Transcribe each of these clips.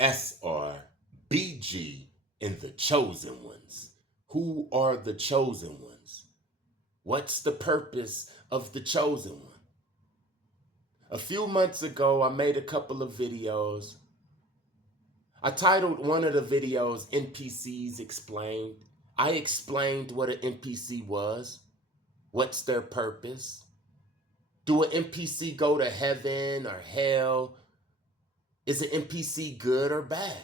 SR&BG and the chosen ones. Who are the chosen ones? What's the purpose of the chosen one? A few months ago, I made a couple of videos. I titled one of the videos NPCs Explained. I explained what an NPC was. What's their purpose? Do an NPC go to heaven or hell? Is an NPC good or bad?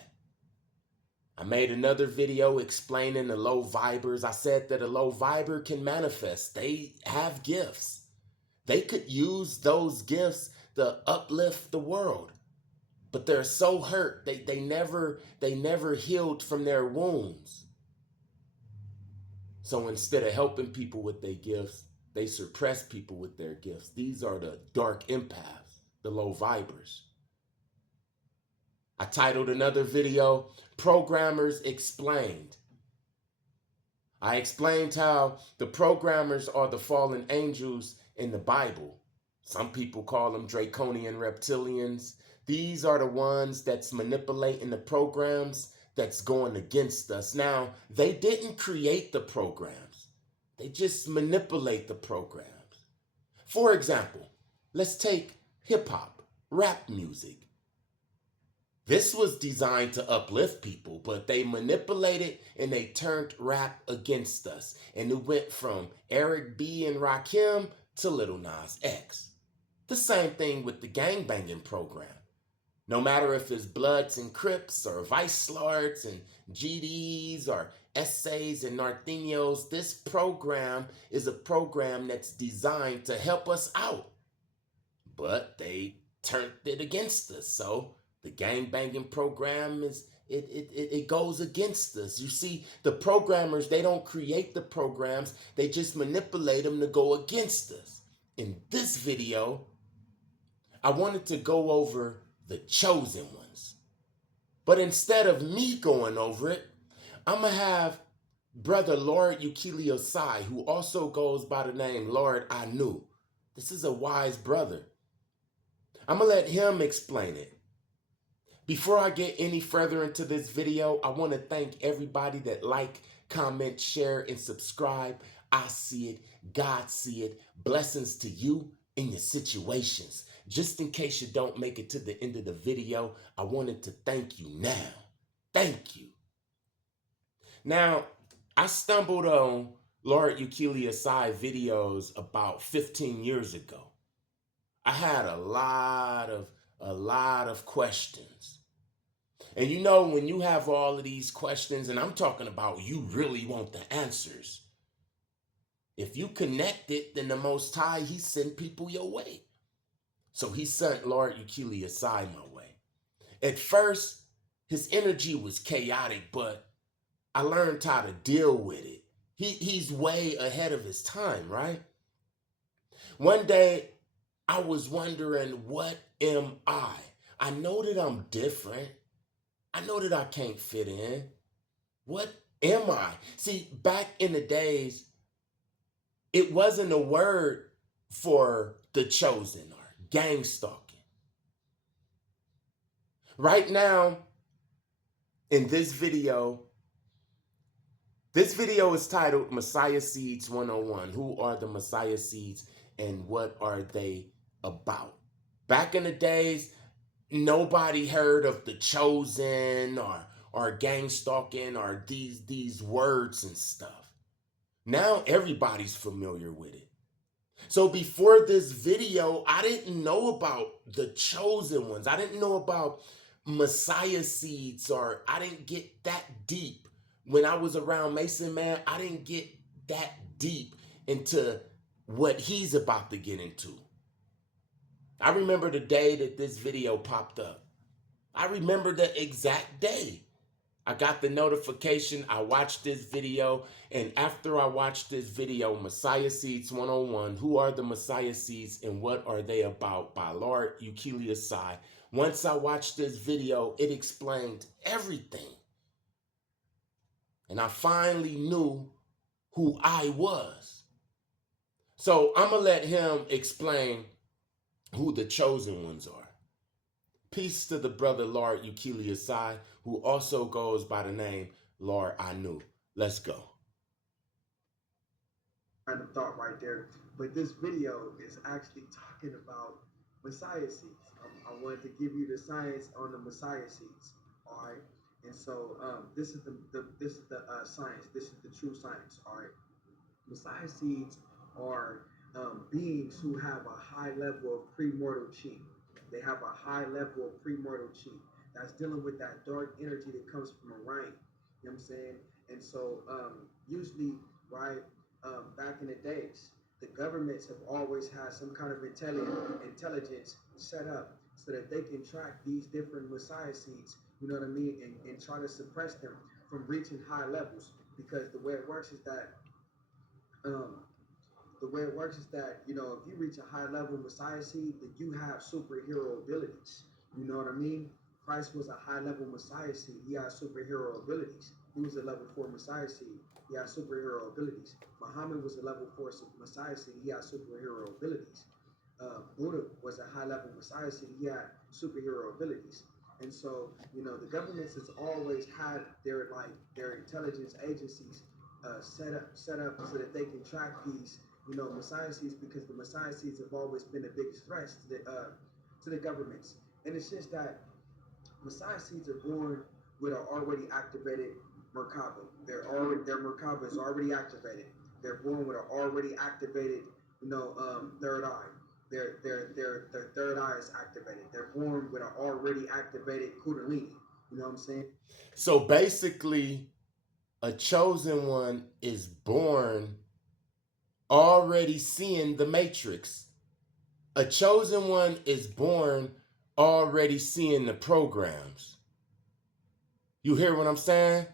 I made another video explaining the low vibers. I said that a low viber can manifest. They have gifts. They could use those gifts to uplift the world. But they're so hurt, they never healed from their wounds. So instead of helping people with their gifts, they suppress people with their gifts. These are the dark empaths, the low vibers. I titled another video, Programmers Explained. I explained how the programmers are the fallen angels in the Bible. Some people call them draconian reptilians. These are the ones that's manipulating the programs that's going against us. Now, they didn't create the programs. They just manipulate the programs. For example, let's take hip hop, rap music. This was designed to uplift people, but they manipulated and they turned rap against us. And it went from Eric B. and Rakim to Lil Nas X. The same thing with the gangbanging program. No matter if it's Bloods and Crips or Vice Lords and GDs or SAs and Norteños, this program is a program that's designed to help us out. But they turned it against us. So the gangbanging program it goes against us. You see, the programmers, they don't create the programs. They just manipulate them to go against us. In this video, I wanted to go over the chosen ones. But instead of me going over it, I'm going to have Brother Lord Yukili Osai, who also goes by the name Lord Anu. This is a wise brother. I'm going to let him explain it. Before I get any further into this video, I want to thank everybody that like, comment, share, and subscribe. I see it. God see it. Blessings to you in your situations. Just in case you don't make it to the end of the video, I wanted to thank you now. Thank you. Now, I stumbled on Lord Yukili Osai videos about 15 years ago. I had a lot of questions. And you know, when you have all of these questions, and I'm talking about you really want the answers, if you connect it, then the Most High, he sent people your way. So he sent Lord Yukili Osai my way. At first, his energy was chaotic, but I learned how to deal with it. He's way ahead of his time, right? One day, I was wondering, what am I? I know that I'm different. I know that I can't fit in. What am I? See, back in the days, it wasn't a word for the chosen or gangstalking. Right now, in this video is titled Messiah Seeds 101. Who are the Messiah Seeds and what are they about? Back in the days, nobody heard of the chosen or gangstalking or these words and stuff. Now everybody's familiar with it. So before this video, I didn't know about the chosen ones. I didn't know about Messiah seeds, or I didn't get that deep. When I was around Mason, man, I didn't get that deep into what he's about to get into. I remember the day that this video popped up. I remember the exact day. I got the notification, I watched this video, and after I watched this video, Messiah Seeds 101, Who are the Messiah Seeds and what are they about, by Lord Yukili Osai. Once I watched this video, it explained everything. And I finally knew who I was. So I'm going to let him explain who the chosen ones are. Peace to the brother Lord Ukili Asai, who also goes by the name Lord Anu. Let's go. Kind of thought right there. But this video is actually talking about Messiah seeds. I wanted to give you the science on the Messiah seeds. All right. And so this is the science. This is the true science. All right. Messiah seeds are beings who have a high level of premortal chi. They have a high level of premortal chi. That's dealing with that dark energy that comes from Orion. You know what I'm saying? And so usually, right, back in the days, the governments have always had some kind of intelligence set up so that they can track these different Messiah seeds, you know what I mean, and try to suppress them from reaching high levels. Because the way it works is that um, if you reach a high level Messiah seed, then you have superhero abilities. You know what I mean? Christ was a high level Messiah seed. He had superhero abilities. He was a level 4 Messiah seed. He had superhero abilities. Muhammad was a level 4 Messiah seed. He had superhero abilities. Buddha was a high level Messiah seed. He had superhero abilities. And so, the governments has always had their intelligence agencies set up so that they can track these Messiah seeds, because the Messiah seeds have always been the biggest threats to the governments. And it's just that Messiah seeds are born with an already activated Merkaba. Their Merkaba is already activated. They're born with an already activated, third eye. Their third eye is activated. They're born with an already activated Kundalini. You know what I'm saying? So basically, a chosen one is born already seeing the matrix. A chosen one is born already seeing the programs. You hear what I'm saying?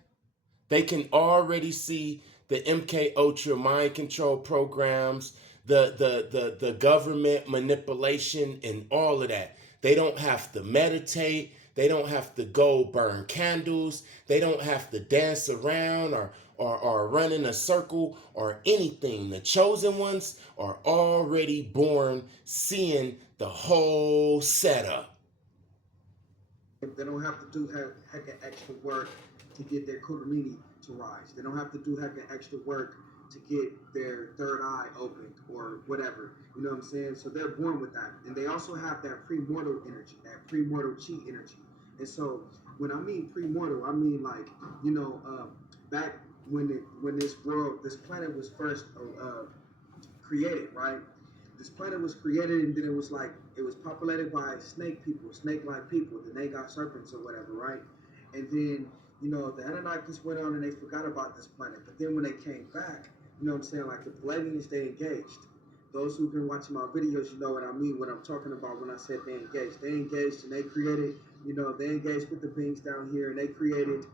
They can already see the MK Ultra mind control programs, the government manipulation and all of that. They don't have to meditate. They don't have to go burn candles. They don't have to dance around or run in a circle or anything. The chosen ones are already born seeing the whole setup. They don't have to do heck of extra work to get their Kundalini to rise. They don't have to do heck of extra work to get their third eye opened or whatever. You know what I'm saying? So they're born with that. And they also have that premortal energy, that premortal chi energy. And so when I mean premortal, I mean like, back when this planet was first created, right? This planet was created, and then it was populated by snake people, snake-like people. Then they got serpents or whatever, right? And then the Anunnakis went on and they forgot about this planet. But then when they came back, you know what I'm saying, like the Palladians, they engaged. Those who've been watching my videos, you know what I mean, what I'm talking about when I said they engaged. They engaged and they created, they engaged with the beings down here, and they created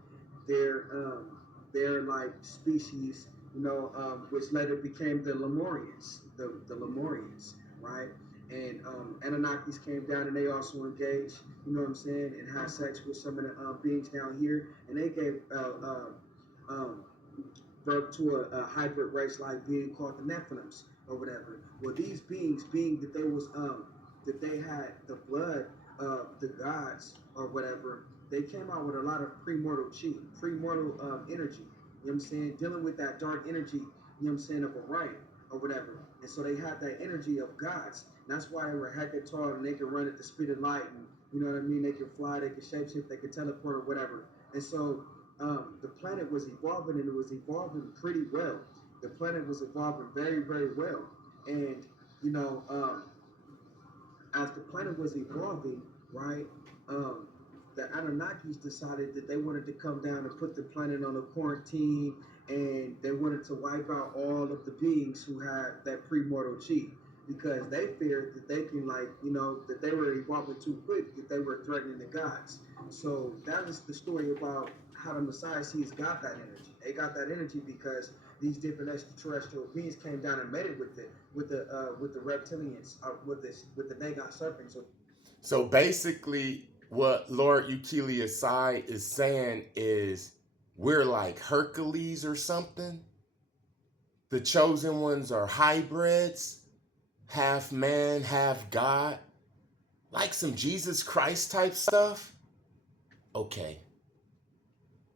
their like species, which later became the Lemurians, the Lemurians, right? And Anunnakis came down and they also engaged, you know what I'm saying, and had sex with some of the beings down here, and they gave um, birth to a hybrid race-like being called the Nephilims or whatever. Well, these beings, being that that they had the blood of the gods or whatever, they came out with a lot of premortal chi, premortal energy. You know what I'm saying? Dealing with that dark energy, you know what I'm saying, of Orion or whatever. And so they had that energy of gods. And that's why they were hecka tall and they could run at the speed of light, and you know what I mean? They could fly, they could shapeshift, they could teleport or whatever. And so the planet was evolving, and it was evolving pretty well. The planet was evolving very, very well. And, you know, um, as the planet was evolving, right, um, the Anunnakis decided that they wanted to come down and put the planet on a quarantine, and they wanted to wipe out all of the beings who had that premortal chi, because they feared that they can, like, that they were evolving too quick, that they were threatening the gods. So that is the story about how the Messiah seeds got that energy. They got that energy because these different extraterrestrial beings came down and mated with the reptilians, with the Dagon serpents. So basically, what Lord Ukili Asai is saying is we're like Hercules or something. The chosen ones are hybrids, half man, half God. Like some Jesus Christ type stuff? Okay.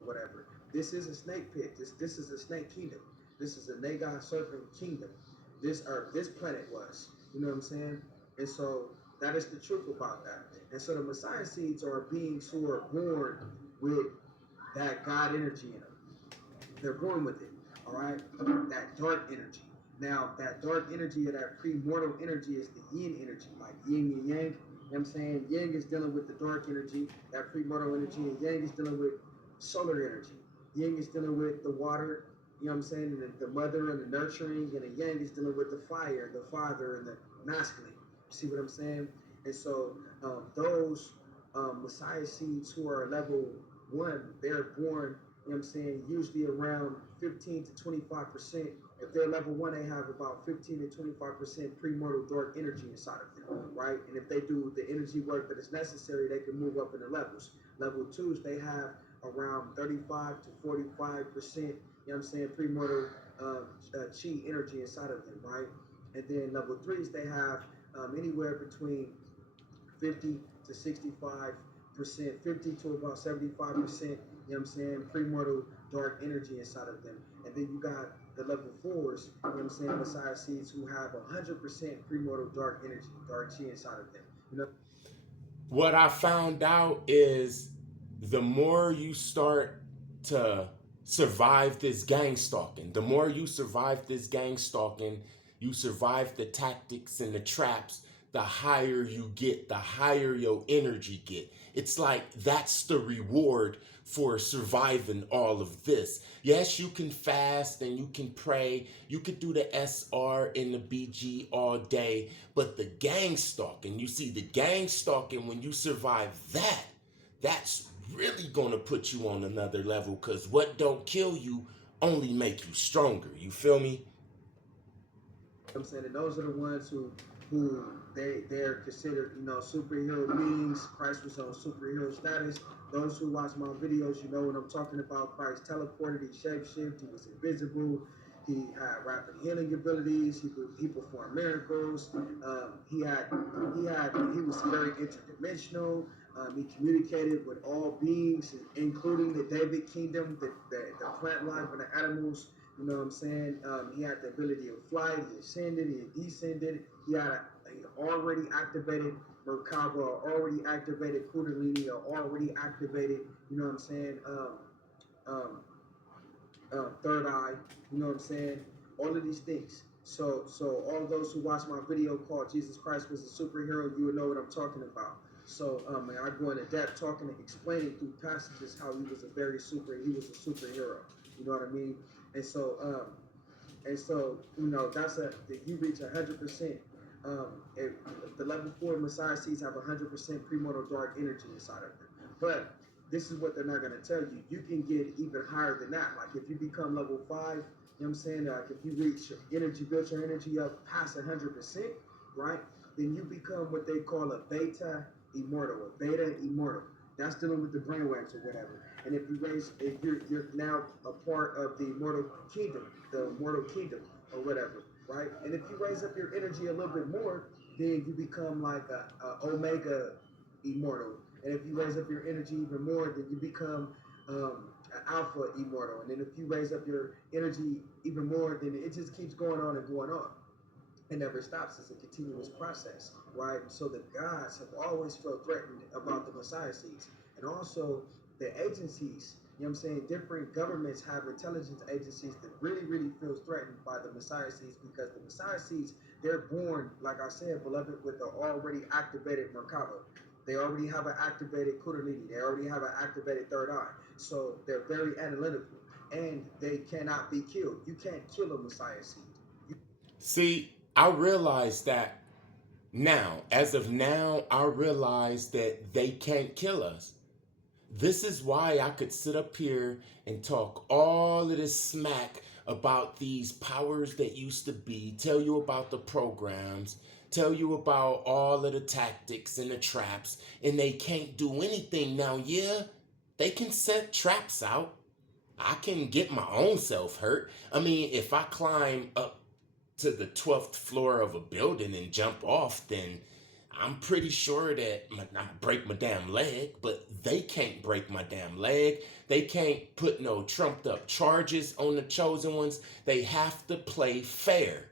whatever. This is a snake pit. This is a snake kingdom. This is a Nagon serpent kingdom. This earth, this planet was. You know what I'm saying? And so that is the truth about that. And so the Messiah seeds are beings who are born with that God energy in them. They're born with it. All right? That dark energy. Now, that dark energy or that pre-mortal energy is the yin energy, like yin and yang. You know what I'm saying? Yang is dealing with the dark energy, that pre-mortal energy, and yang is dealing with solar energy. Yin is dealing with the water, you know what I'm saying, and the mother and the nurturing, and the yang is dealing with the fire, the father, and the masculine. See what I'm saying? And so those Messiah seeds who are level 1, they're born, you know what I'm saying, usually around 15 to 25%. If they're level 1, they have about 15 to 25% premortal dark energy inside of them, right? And if they do the energy work that is necessary, they can move up in the levels. Level 2s, they have around 35 to 45%, you know what I'm saying, premortal chi energy inside of them, right? And then level 3s, they have anywhere between 50 to 65%, 50 to about 75%, you know what I'm saying, premortal dark energy inside of them. And then you got the level 4s, you know what I'm saying, Messiah seeds who have 100% premortal dark energy, dark chi inside of them. You know, What I found out is the more you start to survive this gang stalking, the more you survive this gang stalking, you survive the tactics and the traps, the higher you get, the higher your energy get. It's like that's the reward for surviving all of this. Yes, you can fast and you can pray. You could do the SR and the BG all day, but the gang stalking, you see, the gang stalking, when you survive that, that's really gonna put you on another level, because what don't kill you only make you stronger. You feel me? I'm saying, and those are the ones who they're considered, you know, superhero beings. Christ was on superhero status. Those who watch my videos, you know what I'm talking about. Christ teleported, he shapeshifted, he was invisible, he had rapid healing abilities, he performed miracles. He was very interdimensional. He communicated with all beings, including the David kingdom, the plant life and the animals. You know what I'm saying? He had the ability of flight. He ascended. He descended. He had already activated Merkaba, already activated Kundalini, already activated, you know what I'm saying, um, third eye, you know what I'm saying? All of these things. So all those who watch my video called Jesus Christ was a superhero, you would know what I'm talking about. So I go into depth talking and explaining through passages how he was a superhero. You know what I mean? And so you know, you reach 100%. If the level 4 Messiah seeds have 100% premortal dark energy inside of them. But this is what they're not going to tell you. You can get even higher than that. Like if you become level 5, you know what I'm saying? Like if you reach energy, build your energy up past 100%, right? Then you become what they call a beta immortal, That's dealing with the brainwaves or whatever. And if you're now a part of the immortal kingdom, or whatever, right? And if you raise up your energy a little bit more, then you become like a omega immortal. And if you raise up your energy even more, then you become an alpha immortal. And then if you raise up your energy even more, then it just keeps going on and going on. It never stops. It's a continuous process, right? So the gods have always felt threatened about the Messiah seeds. And also the agencies, you know what I'm saying? Different governments have intelligence agencies that really, really feels threatened by the Messiah seeds, because the Messiah seeds, they're born, like I said, beloved, with the already activated Merkaba. They already have an activated Kundalini. They already have an activated third eye. So they're very analytical, and they cannot be killed. You can't kill a Messiah seed. See, I realize that now. As of now, I realize that they can't kill us. This is why I could sit up here and talk all of this smack about these powers that used to be, tell you about the programs, tell you about all of the tactics and the traps, and they can't do anything now. Yeah, they can set traps out. I can get my own self hurt. I mean, if I climb up to the 12th floor of a building and jump off, then I'm pretty sure that I break my damn leg, but they can't break my damn leg. They can't put no trumped up charges on the chosen ones. They have to play fair.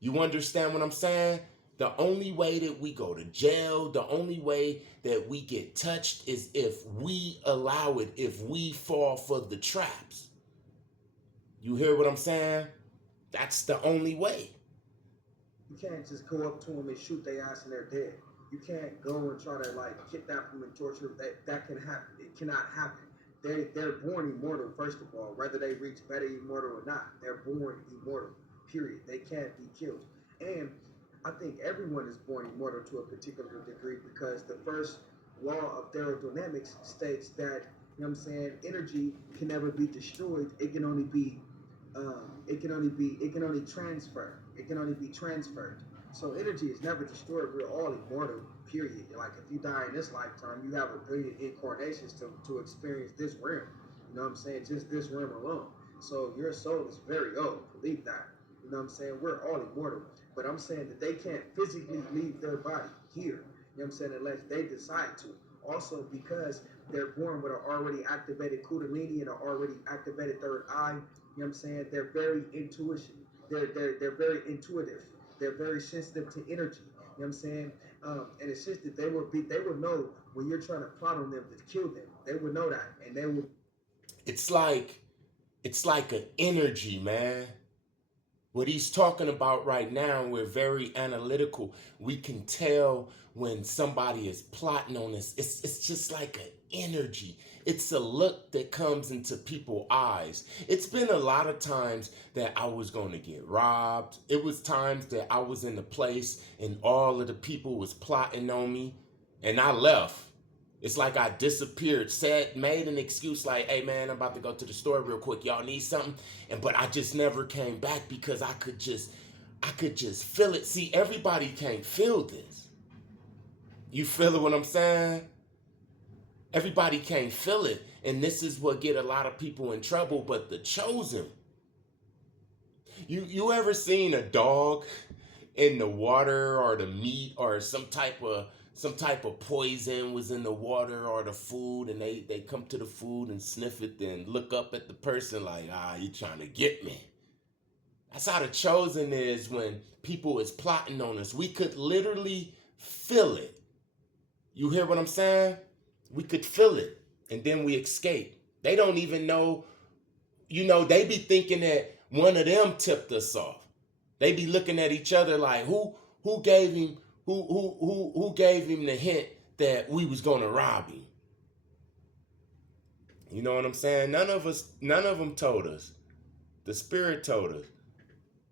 You understand what I'm saying? The only way that we go to jail, the only way that we get touched is if we allow it, if we fall for the traps. You hear what I'm saying? That's the only way. You can't just go up to them and shoot their ass and they're dead. You can't go and try to like kidnap them and torture them. That can happen. It cannot happen. They're born immortal, first of all, whether they reach better immortal or not. They're born immortal. Period. They can't be killed. And I think everyone is born immortal to a particular degree because the first law of thermodynamics states that, you know what I'm saying, energy can never be destroyed. It can only be it can only transfer. It can only be transferred. So energy is never destroyed. We're all immortal. Period. Like if you die in this lifetime, you have a billion incarnations to experience this realm. You know what I'm saying? Just this realm alone. So your soul is very old. Believe that. You know what I'm saying? We're all immortal. But I'm saying that they can't physically leave their body here. You know what I'm saying? Unless they decide to. Also because they're born with an already activated kundalini and an already activated third eye. You know what I'm saying? They're very intuition. They're very intuitive. They're very sensitive to energy. You know what I'm saying? And it's just that they would know when you're trying to plot on them to kill them. They would know that, and they would. It's like an energy, man. What he's talking about right now, we're very analytical. We can tell when somebody is plotting on us. It's just like an energy. It's a look that comes into people's eyes. It's been a lot of times that I was going to get robbed. It was times that I was in a place and all of the people was plotting on me and I left. It's like I disappeared, made an excuse like, hey man, I'm about to go to the store real quick. Y'all need something? But I just never came back because I could just feel it. See, everybody can't feel this. You feel what I'm saying? Everybody can't feel it. And this is what get a lot of people in trouble, but the chosen. You ever seen a dog in the water or the meat or some type of poison was in the water or the food and they come to the food and sniff it and look up at the person like, you trying to get me. That's how the chosen is when people is plotting on us. We could literally feel it. You hear what I'm saying? We could feel it and then we escape. They don't even know, they be thinking that one of them tipped us off. They be looking at each other like who gave him who gave him the hint that we was gonna rob him. You know what I'm saying? None of them told us. The spirit told us.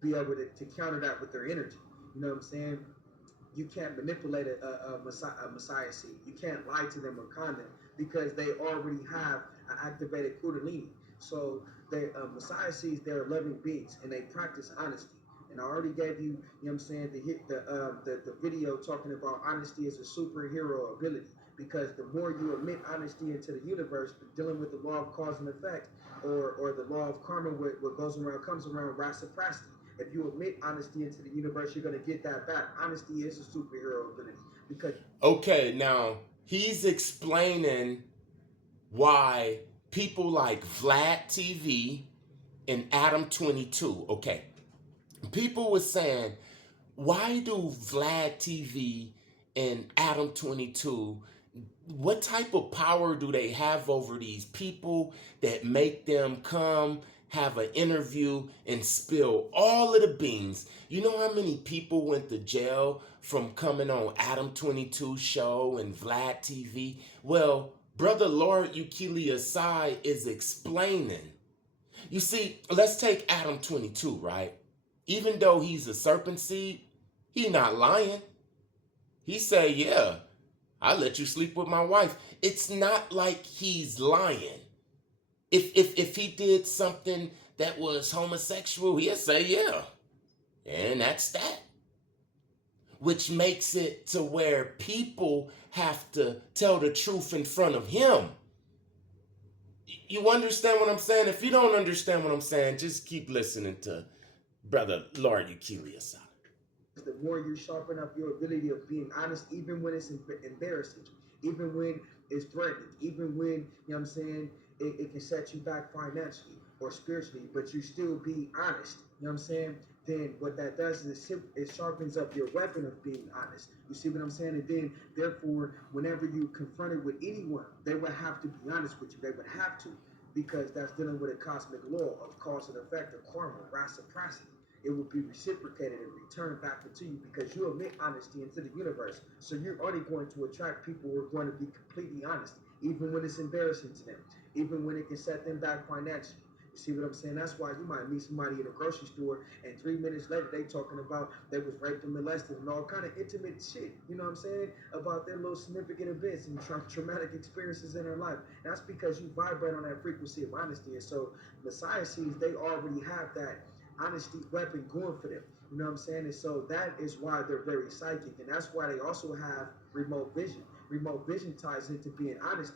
Be able to counter that with their energy. You know what I'm saying? You can't manipulate a Messiah seed. You can't lie to them or con them because they already have an activated kundalini. So they Messiah seeds, they're loving beings and they practice honesty. And I already gave you, you know what I'm saying, the video talking about honesty as a superhero ability. Because the more you admit honesty into the universe, dealing with the law of cause and effect, or the law of karma, what goes around comes around, reciprocity. If you admit honesty into the universe, you're going to get that back. Honesty is a superhero ability. Because okay, now he's explaining why people like Vlad TV and Adam 22. Okay, people were saying, why do Vlad TV and Adam 22, what type of power do they have over these people that make them come have an interview and spill all of the beans? You know how many people went to jail from coming on Adam 22 show and Vlad TV? Well, Brother Lord Ukili Asai is explaining. You see, let's take Adam 22, right? Even though he's a serpent seed, he not lying. He say, yeah, I let you sleep with my wife. It's not like he's lying. If he did something that was homosexual, he'll say, yeah. And that's that. Which makes it to where people have to tell the truth in front of him. You understand what I'm saying? If you don't understand what I'm saying, just keep listening to Brother Lord Ukili Asai. the more you sharpen up your ability of being honest, even when it's embarrassing, even when it's threatening, even when, you know what I'm saying, it can set you back financially or spiritually, but you still be honest, you know what I'm saying? Then what that does is it sharpens up your weapon of being honest. You see what I'm saying? And then, therefore, whenever you confronted with anyone, they would have to be honest with you. They would have to, because that's dealing with a cosmic law of cause and effect, of karma, reciprocity. It will be reciprocated and returned back into you because you emit honesty into the universe. So you're only going to attract people who are going to be completely honest, even when it's embarrassing to them, even when it can set them back financially. You see what I'm saying? That's why you might meet somebody in a grocery store and 3 minutes later they talking about they was raped and molested and all kind of intimate shit. You know what I'm saying? About their little significant events and traumatic experiences in their life. That's because you vibrate on that frequency of honesty. And so Messiah sees they already have that honesty weapon going for them. You know what I'm saying? And so that is why they're very psychic. And that's why they also have remote vision. Remote vision ties into being honest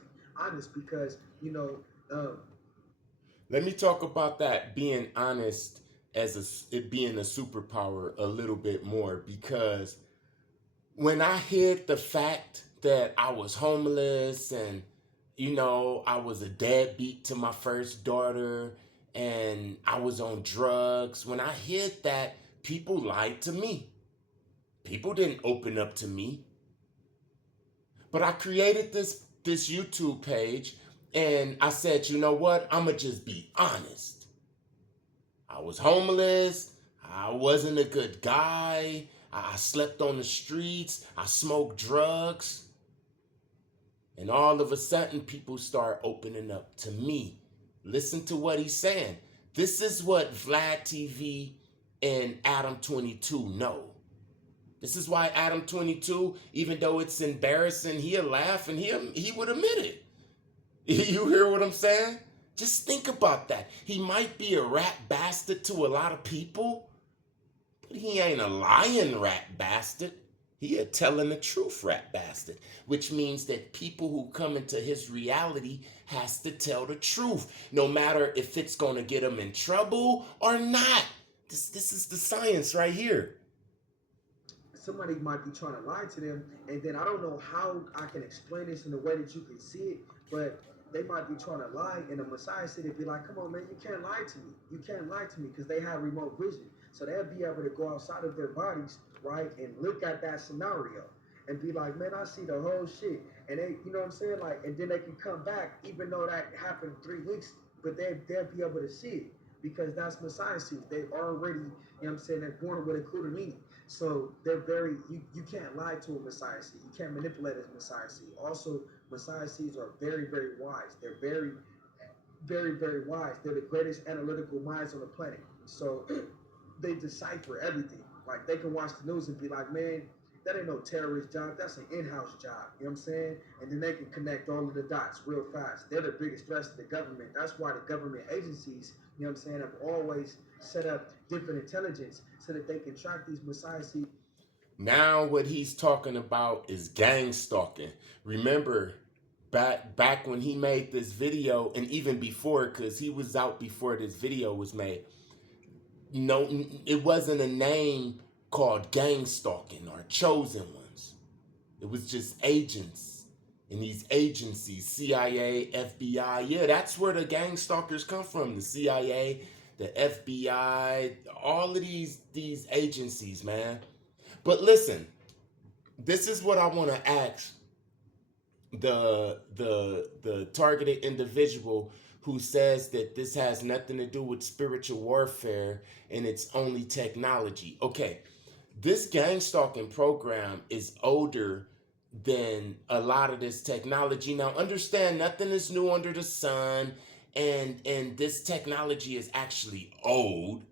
because, Let me talk about that being honest as it being a superpower a little bit more, because when I hid the fact that I was homeless and, I was a deadbeat to my first daughter and I was on drugs, when I hid that, people lied to me. People didn't open up to me. But I created this YouTube page and I said, you know what? I'ma just be honest. I was homeless. I wasn't a good guy. I slept on the streets. I smoked drugs. And all of a sudden, people start opening up to me. Listen to what he's saying. This is what Vlad TV and Adam 22 know. This is why Adam 22, even though it's embarrassing, he'll laugh and he would admit it. You hear what I'm saying? Just think about that. He might be a rat bastard to a lot of people, but he ain't a lying rat bastard. He a telling the truth rat bastard, which means that people who come into his reality has to tell the truth, no matter if it's going to get them in trouble or not. This is the science right here. somebody might be trying to lie to them, and then I don't know how I can explain this in a way that you can see it, but they might be trying to lie, and the Messiah said, "It'd be like, come on, man, you can't lie to me. You can't lie to me," because they have remote vision, so they'll be able to go outside of their bodies, right, and look at that scenario and be like, "Man, I see the whole shit," and they, you know what I'm saying, like, and then they can come back, even though that happened 3 weeks, but they'll be able to see it because that's Messiah seeds. They already, you know what I'm saying, they're born with a kundalini. So they're very, you can't lie to a Messiah seed. You can't manipulate a Messiah seed. Also, Messiah seeds are very, very wise. They're very, very, very wise. They're the greatest analytical minds on the planet. So they decipher everything. Like they can watch the news and be like, man, that ain't no terrorist job. That's an in-house job. You know what I'm saying? And then they can connect all of the dots real fast. They're the biggest threats to the government. That's why the government agencies, you know what I'm saying, have always set up different intelligence so that they can track these Messiah seeds. Now what he's talking about is gang stalking. Remember, back when he made this video, and even before, because he was out before this video was made. No, it wasn't a name called gang stalking or chosen ones. It was just agents in these agencies, CIA, FBI. Yeah, that's where the gang stalkers come from. The CIA, the FBI, all of these agencies, man. But listen, this is what I want to ask the targeted individual who says that this has nothing to do with spiritual warfare and it's only technology. Okay, this gang stalking program is older than a lot of this technology. Now understand, nothing is new under the sun, and this technology is actually old.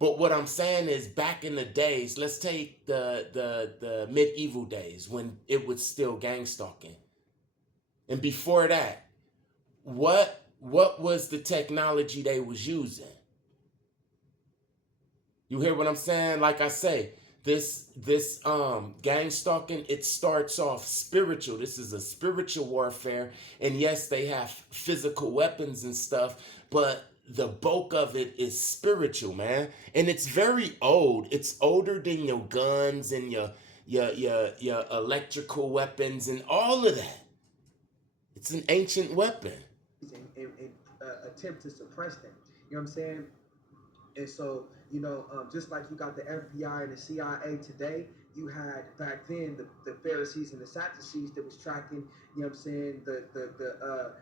But what I'm saying is, back in the days, let's take the medieval days when it was still gang stalking. And before that, what was the technology they was using? You hear what I'm saying? Like I say, this gang stalking, it starts off spiritual. This is a spiritual warfare. And yes, they have physical weapons and stuff, but the bulk of it is spiritual, man. And it's very old. It's older than your guns and your electrical weapons and all of that. It's an ancient weapon. and attempt to suppress them. You know what I'm saying? And so, just like you got the FBI and the CIA today, you had back then the Pharisees and the Sadducees that was tracking, you know what I'm saying, the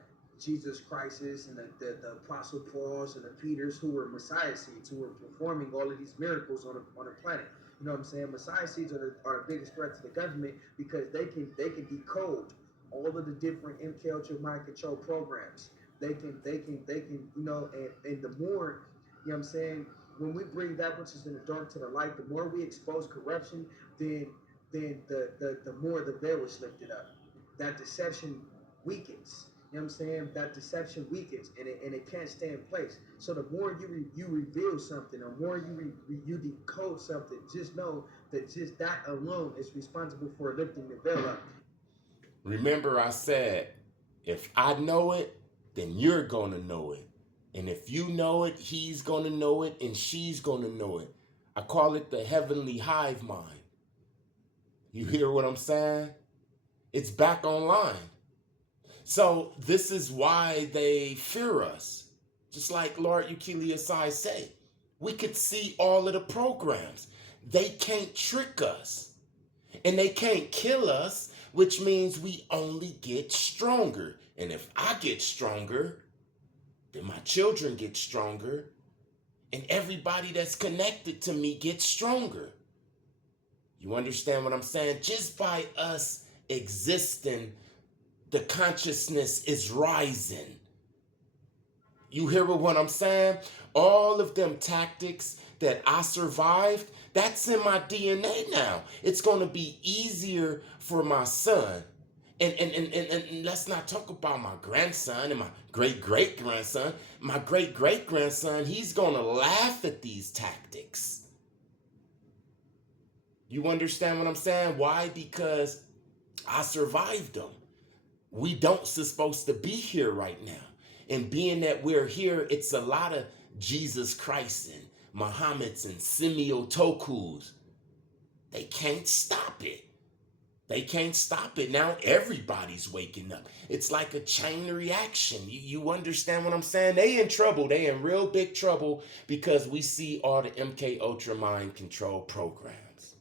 Jesus Christ's and the Apostle Paul's and the Peters who were Messiah seeds, who were performing all of these miracles on a planet. You know what I'm saying? Messiah seeds are the biggest threat to the government because they can decode all of the different MK Ultra mind control programs. They can and the more, you know what I'm saying, when we bring that which is in the dark to the light, the more we expose corruption, then the more the veil is lifted up. That deception weakens. You know what I'm saying? That deception weakens, and it can't stay in place. So the more you reveal something, the more you decode something, just know that just that alone is responsible for lifting the veil up. Remember, I said, if I know it, then you're going to know it. And if you know it, he's going to know it, and she's going to know it. I call it the heavenly hive mind. You hear what I'm saying? It's back online. So this is why they fear us. Just like Lord Yukili Asai say, we could see all of the programs. They can't trick us. And they can't kill us, which means we only get stronger. And if I get stronger, then my children get stronger. And everybody that's connected to me gets stronger. You understand what I'm saying? Just by us existing, the consciousness is rising. You hear what I'm saying? All of them tactics that I survived, that's in my DNA now. It's going to be easier for my son. And let's not talk about my grandson and my great-great-grandson. My great-great-grandson, he's going to laugh at these tactics. You understand what I'm saying? Why? Because I survived them. We don't supposed to be here right now. And being that we're here, it's a lot of Jesus Christ and Muhammad's and Semiotokus. They can't stop it. They can't stop it. Now everybody's waking up. It's like a chain reaction. You understand what I'm saying? They in trouble. They in real big trouble because we see all the MK Ultra mind control programs.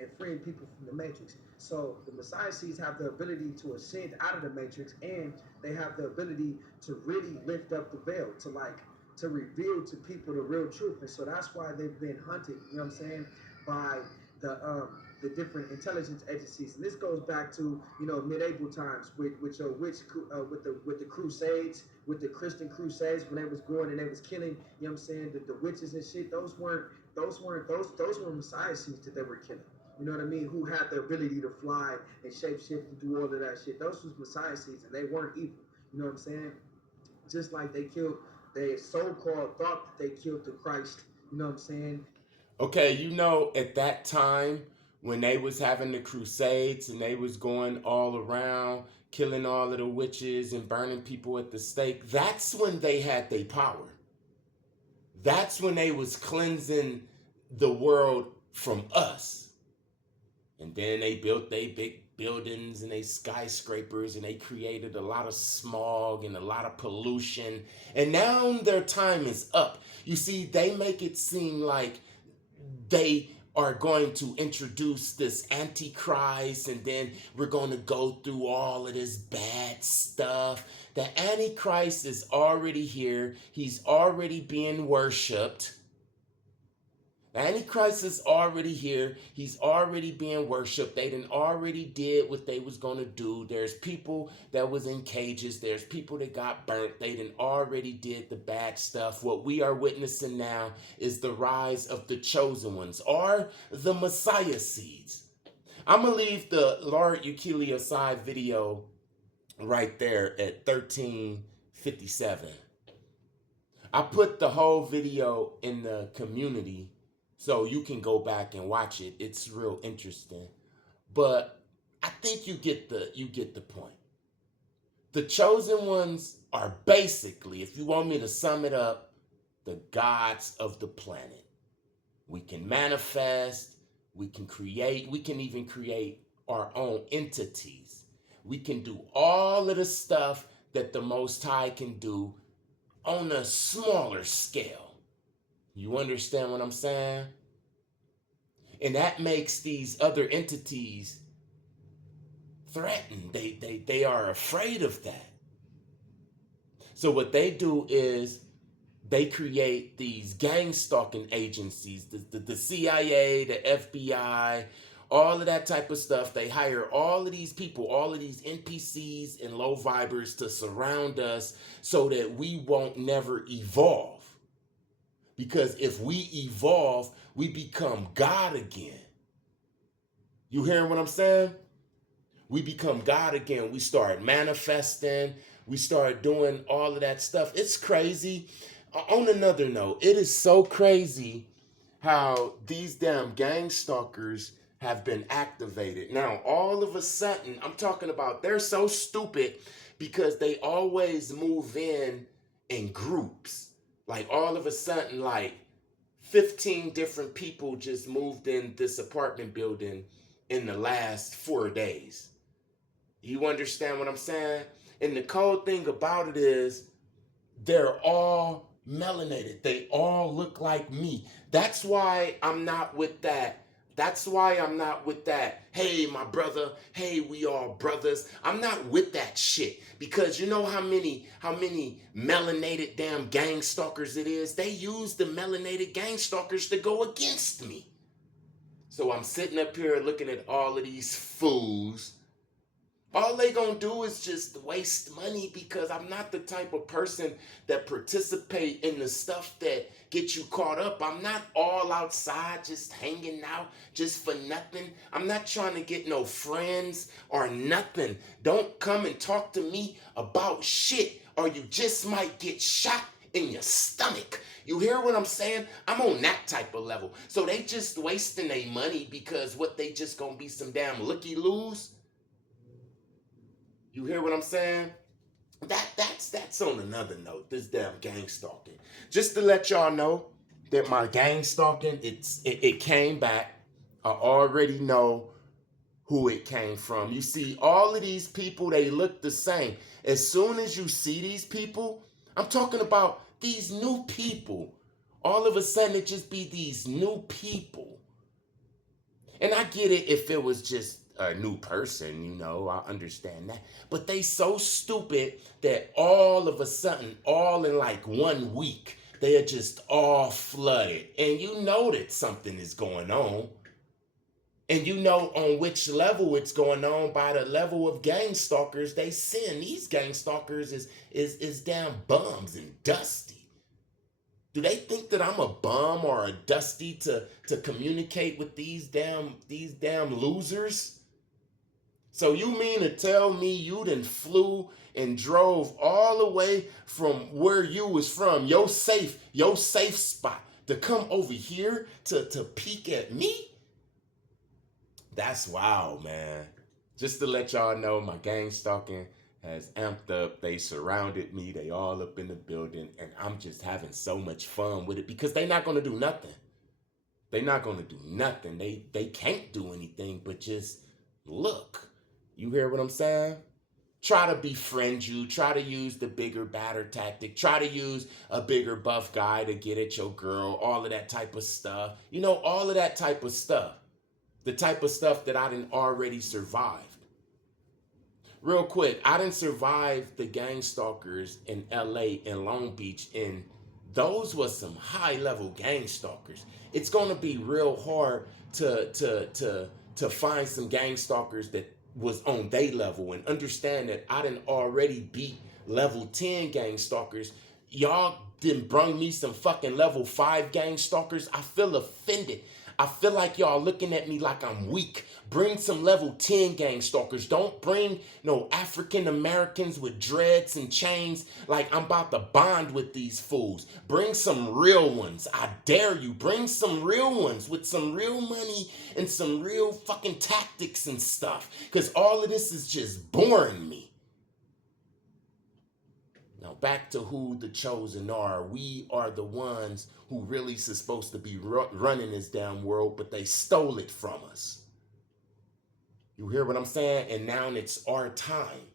And freeing people from the matrix. So the Messiah seeds have the ability to ascend out of the matrix, and they have the ability to really lift up the veil, to reveal to people the real truth. And so that's why they've been hunted, you know what I'm saying, by the different intelligence agencies. And this goes back to, medieval times with the crusades, with the Christian crusades, when they was going and they was killing, you know what I'm saying, the witches and shit. Those were Messiah seeds that they were killing. You know what I mean? Who had the ability to fly and shapeshift and do all of that shit. Those was Messiah seeds, and they weren't evil. You know what I'm saying? Just like they so-called thought that they killed the Christ. You know what I'm saying? Okay, at that time when they was having the crusades and they was going all around killing all of the witches and burning people at the stake, that's when they had their power. That's when they was cleansing the world from us. And then they built they big buildings and they skyscrapers and they created a lot of smog and a lot of pollution. And now their time is up. You see, they make it seem like they are going to introduce this antichrist, and then we're going to go through all of this bad stuff. The antichrist is already here. He's already being worshipped. The Antichrist is already here. He's already being worshipped. They done already did what they was going to do. There's people that was in cages. There's people that got burnt. They done already did the bad stuff. What we are witnessing now is the rise of the chosen ones, or the Messiah seeds. I'm going to leave the Lord Yukili Asai video right there at 13:57. I put the whole video in the community so you can go back and watch it. It's real interesting. But I think you get the point. The chosen ones are basically, if you want me to sum it up, the gods of the planet. We can manifest, we can create, we can even create our own entities. We can do all of the stuff that the Most High can do on a smaller scale. You understand what I'm saying? And that makes these other entities threatened. They are afraid of that. So what they do is they create these gang stalking agencies, the CIA, the FBI, all of that type of stuff. They hire all of these people, all of these NPCs and low vibers to surround us so that we won't never evolve. Because if we evolve, we become God again. You hearing what I'm saying? We become God again. We start manifesting. We start doing all of that stuff. It's crazy. On another note, it is so crazy how these damn gang stalkers have been activated. Now, all of a sudden, I'm talking about they're so stupid because they always move in groups. Like all of a sudden, like 15 different people just moved in this apartment building in the last 4 days. You understand what I'm saying? And the cold thing about it is they're all melanated. They all look like me. That's why I'm not with that. That's why I'm not with that. Hey, my brother. Hey, we all brothers. I'm not with that shit. Because you know how many melanated damn gang stalkers it is? They use the melanated gang stalkers to go against me. So I'm sitting up here looking at all of these fools. All they gonna do is just waste money because I'm not the type of person that participate in the stuff that gets you caught up. I'm not all outside just hanging out just for nothing. I'm not trying to get no friends or nothing. Don't come and talk to me about shit or you just might get shot in your stomach. You hear what I'm saying? I'm on that type of level. So they just wasting their money because what they just gonna be some damn looky-loos? You hear what I'm saying? That's on another note, this damn gang stalking. Just to let y'all know that my gang stalking, it came back. I already know who it came from. You see, all of these people, they look the same. As soon as you see these people, I'm talking about these new people. All of a sudden, it just be these new people. And I get it if it was just a new person, you know, I understand that. But they so stupid that all of a sudden, all in like 1 week, they are just all flooded. And you know that something is going on. And you know on which level it's going on by the level of gang stalkers they send. These gang stalkers is damn bums and dusty. Do they think that I'm a bum or a dusty to communicate with these damn losers? So you mean to tell me you done flew and drove all the way from where you was from, your safe spot, to come over here to peek at me? That's wild, man. Just to let y'all know, my gang stalking has amped up. They surrounded me. They all up in the building. And I'm just having so much fun with it because they're not going to do nothing. They're not going to do nothing. They can't do anything but just look. You hear what I'm saying? Try to befriend you. Try to use the bigger, badder tactic. Try to use a bigger, buff guy to get at your girl. All of that type of stuff. You know, all of that type of stuff. The type of stuff that I done already survived. Real quick, I done survived the gang stalkers in LA and Long Beach, and those was some high-level gang stalkers. It's gonna be real hard to find some gang stalkers that was on their level, and understand that I done already beat level 10 gang stalkers. Y'all didn't bring me some fucking level 5 gang stalkers. I feel offended. I feel like y'all looking at me like I'm weak. Bring some level 10 gang stalkers. Don't bring no African Americans with dreads and chains like I'm about to bond with these fools. Bring some real ones. I dare you. Bring some real ones with some real money and some real fucking tactics and stuff. Because all of this is just boring me. Now back to who the chosen are. We are the ones who really supposed to be running this damn world, but they stole it from us. You hear what I'm saying? And now it's our time.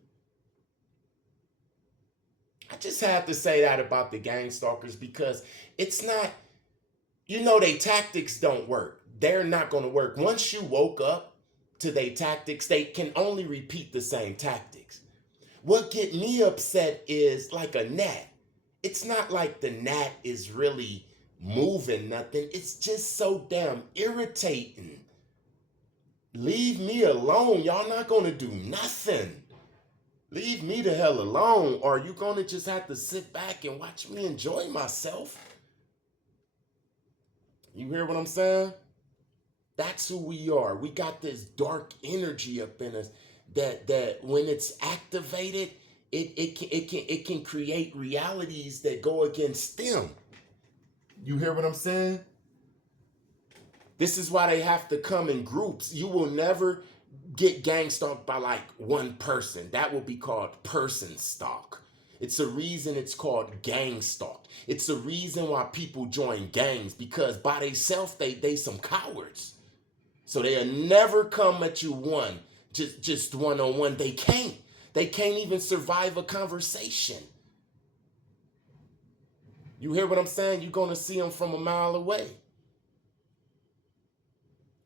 I just had to say that about the gang stalkers because it's not, they tactics don't work. They're not going to work. Once you woke up to their tactics, they can only repeat the same tactics. What get me upset is like a gnat. It's not like the gnat is really moving nothing. It's just so damn irritating. Leave me alone. Y'all not going to do nothing. Leave me the hell alone, or you gonna just have to sit back and watch me enjoy myself? You hear what I'm saying? That's who we are. We got this dark energy up in us that when it's activated, it can create realities that go against them. You hear what I'm saying? This is why they have to come in groups. You will never get gang stalked by like one person. That will be called person stalk. It's a reason it's called gang stalk. It's a reason why people join gangs, because by themselves they some cowards. So they'll never come at you just one-on-one. They can't. They can't even survive a conversation. You hear what I'm saying? You're gonna see them from a mile away.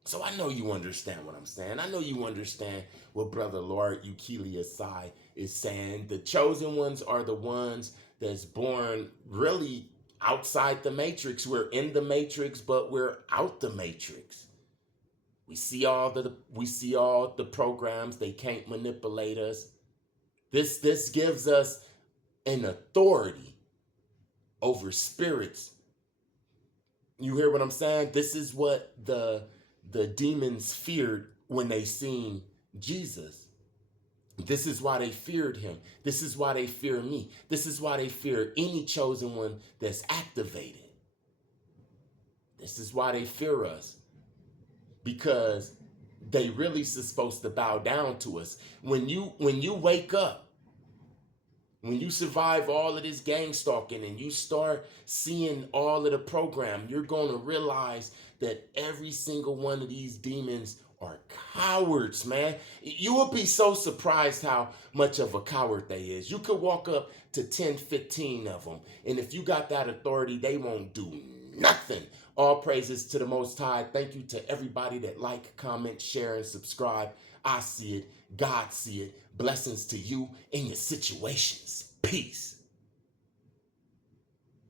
So I know you understand what I'm saying. I know you understand what Brother Lord Ukili Asai is saying. The chosen ones are the ones that's born really outside the matrix. We're in the matrix, but we're out the matrix. We see all the programs. They can't manipulate us. This gives us an authority over spirits. You hear what I'm saying? This is what the demons feared when they seen Jesus. This is why they feared him. This is why they fear me. This is why they fear any chosen one that's activated. This is why they fear us. Because they really supposed to bow down to us. When you wake up, when you survive all of this gang stalking and you start seeing all of the program, you're going to realize that every single one of these demons are cowards, man. You will be so surprised how much of a coward they is. You could walk up to 10, 15 of them, and if you got that authority, they won't do nothing. All praises to the Most High. Thank you to everybody that like, comment, share, and subscribe. I see it. God see it. Blessings to you and your situations. Peace.